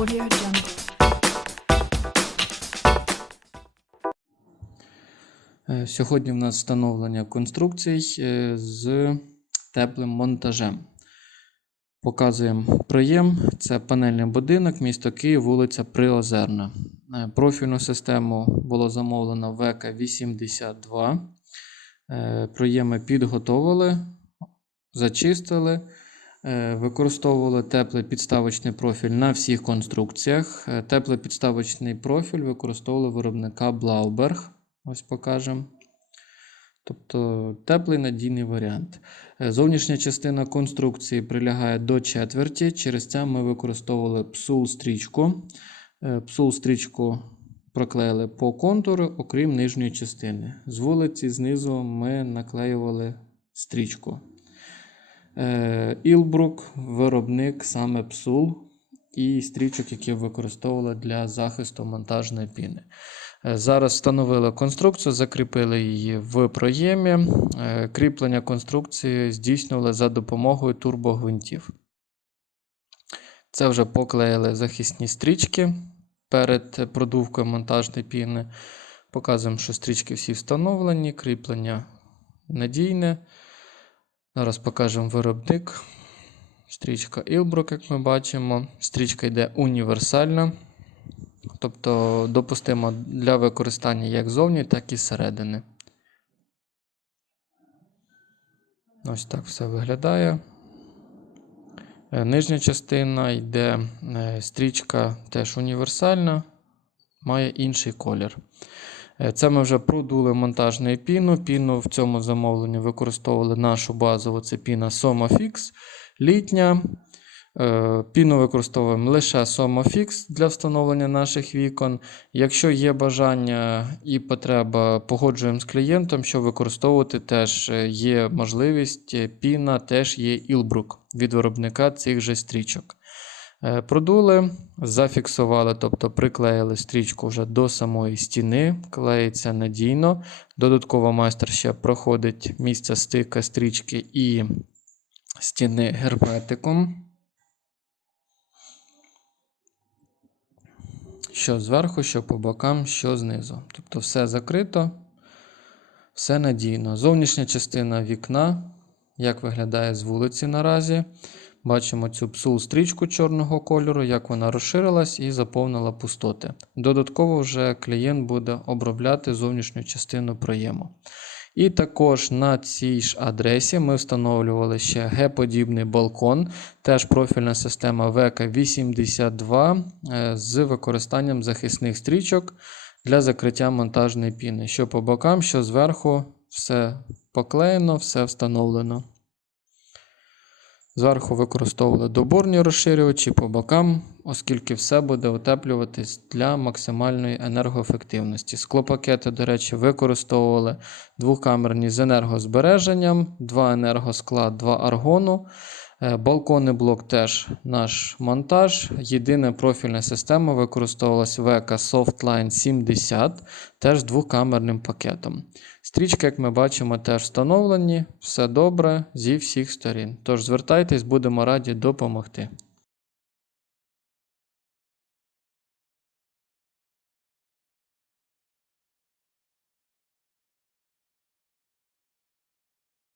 Audio. Е, Сьогодні в нас встановлення конструкцій е, з теплим монтажем. Показуємо проєм. Це панельний будинок, місто Київ, вулиця Приозерна. Е, Профільну систему було замовлено ВК-82. Е, Проєми підготовили, зачистили. Е, Використовували теплий підставочний профіль на всіх конструкціях. Е, Теплий підставочний профіль використовували виробника Blauberg. Ось покажемо. Тобто теплий надійний варіант. Е, Зовнішня частина конструкції прилягає до четверті. Через це ми використовували псул стрічку. Е, Псул стрічку проклеїли по контуру, окрім нижньої частини. З вулиці знизу ми наклеювали стрічку. Е, Ілбрук, виробник саме псул і стрічок, які використовували для захисту монтажної піни. Е, Зараз встановили конструкцію, закріпили її в проємі. Е, Кріплення конструкції здійснювали за допомогою турбогвинтів. Це вже поклеїли захисні стрічки перед продувкою монтажної піни. Показуємо, що стрічки всі встановлені, кріплення надійне. Зараз покажемо виробник. Стрічка Ilbrook, як ми бачимо. Стрічка йде універсальна. Тобто допустимо для використання як зовні, так і зсередини. Ось так все виглядає. Е, Нижня частина йде е, стрічка теж універсальна, має інший колір. Е, Це ми вже продули монтажною піну. Піну в цьому замовленні використовували нашу базову це піна SomaFix літня. Е, Піну використовуємо лише SomaFix для встановлення наших вікон. Якщо є бажання і потреба, погоджуємо з клієнтом, що використовувати теж е, є можливість. Піна теж є Ilbrook від виробника цих же стрічок. Е, Продули, зафіксували, тобто приклеїли стрічку вже до самої стіни, клеїться надійно. Додатково майстер ще проходить місце стика стрічки і стіни герметиком. Що зверху, що по бокам, що знизу. Тобто все закрито, все надійно. Зовнішня частина вікна, як виглядає з вулиці наразі. Бачимо цю псул стрічку чорного кольору, як вона розширилась і заповнила пустоти. Додатково вже клієнт буде обробляти зовнішню частину проєму. І також на цій ж адресі ми встановлювали ще Г-подібний балкон, теж профільна система ВК82 е, з використанням захисних стрічок для закриття монтажної піни. Що по бокам, що зверху, все поклеєно, все встановлено. Зверху використовували доборні розширювачі по бокам, оскільки все буде утеплюватись для максимальної енергоефективності. Склопакети, до речі, використовували двокамерні з енергозбереженням, два енергоскла, два аргону. Е, Балконний блок теж наш монтаж. Єдина профільна система використовувалась VECA Softline 70, теж з двокамерним пакетом. Стрічки, як ми бачимо, теж встановлені. Все добре зі всіх сторін. Тож звертайтесь, будемо раді допомогти.